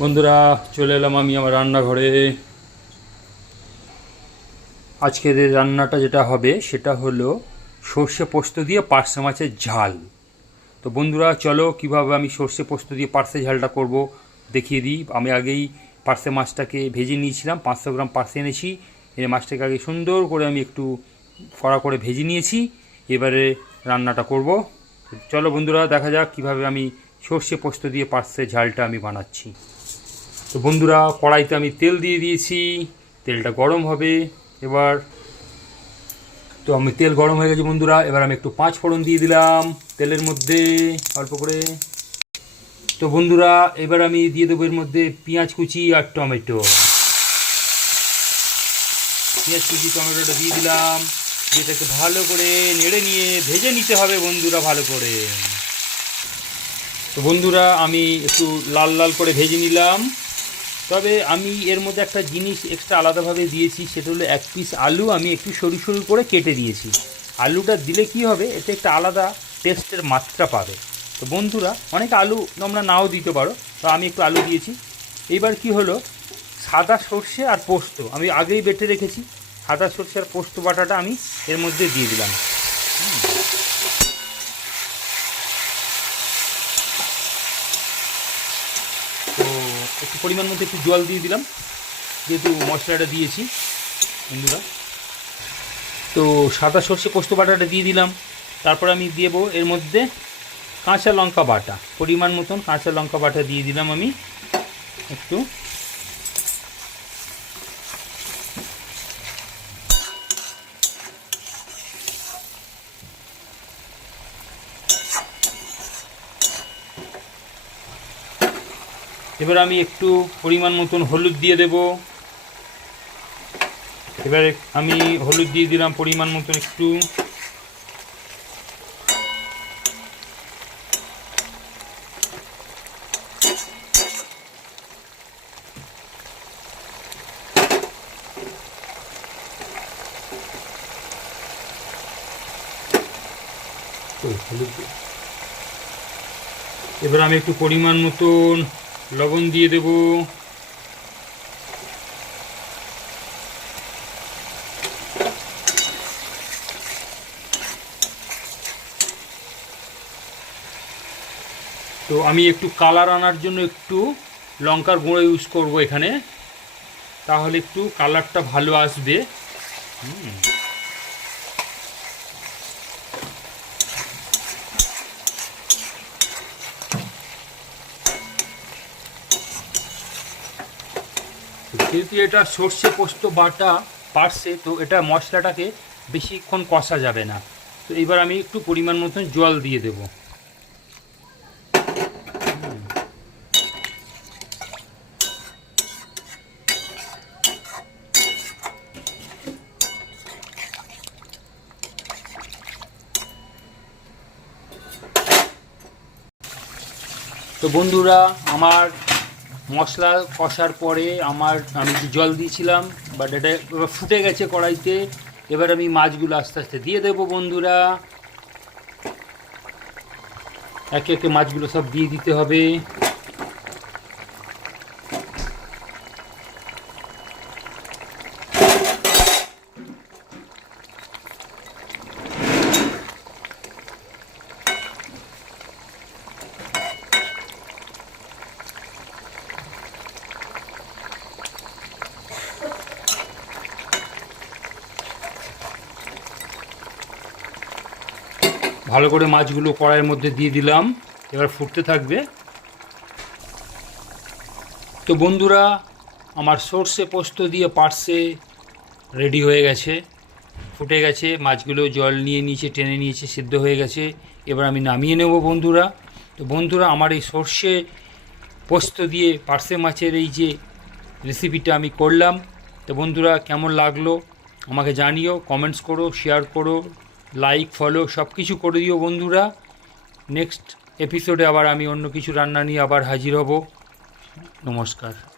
বন্ধুরা, চলে এলাম আমি আমার রান্নাঘরে। আজকের রান্নাটা যেটা হবে, সেটা হলো সর্ষে পোস্ত দিয়ে পার্সে মাছের ঝাল। তো বন্ধুরা, চলো কীভাবে আমি সর্ষে পোস্ত দিয়ে পার্সে ঝালটা করব দেখিয়ে দিই। আমি আগেই পার্সে মাছটাকে ভেজে নিয়েছিলাম, পাঁচশো গ্রাম পার্শে এনেছি। এই মাছটাকে আগে সুন্দর করে আমি একটু কড়া করে ভেজে নিয়েছি। এবারে রান্নাটা করব। চলো বন্ধুরা, দেখা যাক কীভাবে আমি সর্ষে পোস্ত দিয়ে পার্শে ঝালটা আমি বানাচ্ছি। তো বন্ধুরা, কড়াইতে আমি তেল দিয়ে দিয়েছি। তেলটা গরম হবে। এবার তো আমি তেল গরম হয়ে গেছে বন্ধুরা। এবার আমি একটু পাঁচ ফোড়ন দিয়ে দিলাম তেলের মধ্যে অল্প করে। তো বন্ধুরা, এবার আমি দিয়ে দেবো এর মধ্যে পেঁয়াজ কুচি আর টমেটো। পেঁয়াজ কুচি, টমেটোটা দিয়ে দিলাম। যেটাকে ভালো করে নেড়ে নিয়ে ভেজে নিতে হবে বন্ধুরা ভালো করে। তো বন্ধুরা, আমি একটু লাল লাল করে ভেজে নিলাম। তবে আমি এর মধ্যে একটা জিনিস এক্সট্রা আলাদাভাবে দিয়েছি, সেটা হলো এক পিস আলু আমি একটু সরু সরু করে কেটে দিয়েছি। আলুটা দিলে কি হবে এতে একটা আলাদা টেস্টের মাত্রা পাবে। তো বন্ধুরা, অনেক আলু তোমরা নাও দিতে পারো। তো আমি একটু আলু দিয়েছি। এইবার কি হলো, সাদা সর্ষে আর পোস্ত আমি আগেই বেটে রেখেছি। সাদা সর্ষে আর পোস্ত বাটাটা আমি এর মধ্যে দিয়ে দিলাম। একটু পরিমাণ মধ্যে একটু জল দিয়ে দিলাম। যেহেতু মশলাটা দিয়েছি, বন্ধুরা। তো সাদা সর্ষে পোস্ত বাটাটা দিয়ে দিলাম। তারপর আমি দেবো এর মধ্যে কাঁচা লঙ্কা বাটা। পরিমাণ মতন কাঁচা লঙ্কা বাটা দিয়ে দিলাম আমি। একটু এবার আমি একটু পরিমাণ মতন হলুদ দিয়ে দেব। এবারে আমি হলুদ দিয়ে দিলাম পরিমাণ মতন একটু। এবার আমি একটু পরিমাণ মতন লবণ দিয়ে দেব। তো আমি একটু কালার আনার জন্য একটু লঙ্কার গুঁড়ো ইউজ করব এখানে। তাহলে একটু কালারটা ভালো আসবে। হুম। যেহেতু এটা সর্ষে পোস্ত বাটা পারছে, তো এটা মশলাটাকে বেশিক্ষণ কষা যাবে না। তো এবার আমি একটু পরিমাণ মতন জল দিয়ে দেব। তো বন্ধুরা, আমার মশলা কষার পরে আমার, আমি জল দিয়েছিলাম বাট এটা ফুটে গেছে কড়াইতে। এবার আমি মাছগুলো আস্তে আস্তে দিয়ে দেব বন্ধুরা। একে একে মাছগুলো সব দিয়ে দিতে হবে। ভালো করে মাছগুলো কড়াইয়ের মধ্যে দিয়ে দিলাম। এবার ফুটতে থাকবে। তো বন্ধুরা, আমার সর্ষে পোস্ত দিয়ে পার্সে রেডি হয়ে গেছে। ফুটে গেছে, মাছগুলো জল নিয়ে নিচে টেনে নিয়েছে, সিদ্ধ হয়ে গেছে। এবার আমি নামিয়ে নেব বন্ধুরা। তো বন্ধুরা, আমার এই সর্ষে পোস্ত দিয়ে পার্সে মাছের এই যে রেসিপিটা আমি করলাম। তো বন্ধুরা, কেমন লাগল আমাকে জানিও, কমেন্টস করো, শেয়ার করো। লাইক ফলো সব কিছু করে দিও বন্ধুরা। নেক্সট এপিসোডে আবার আমি অন্য কিছু রান্না নিয়ে আবার হাজির হব। নমস্কার।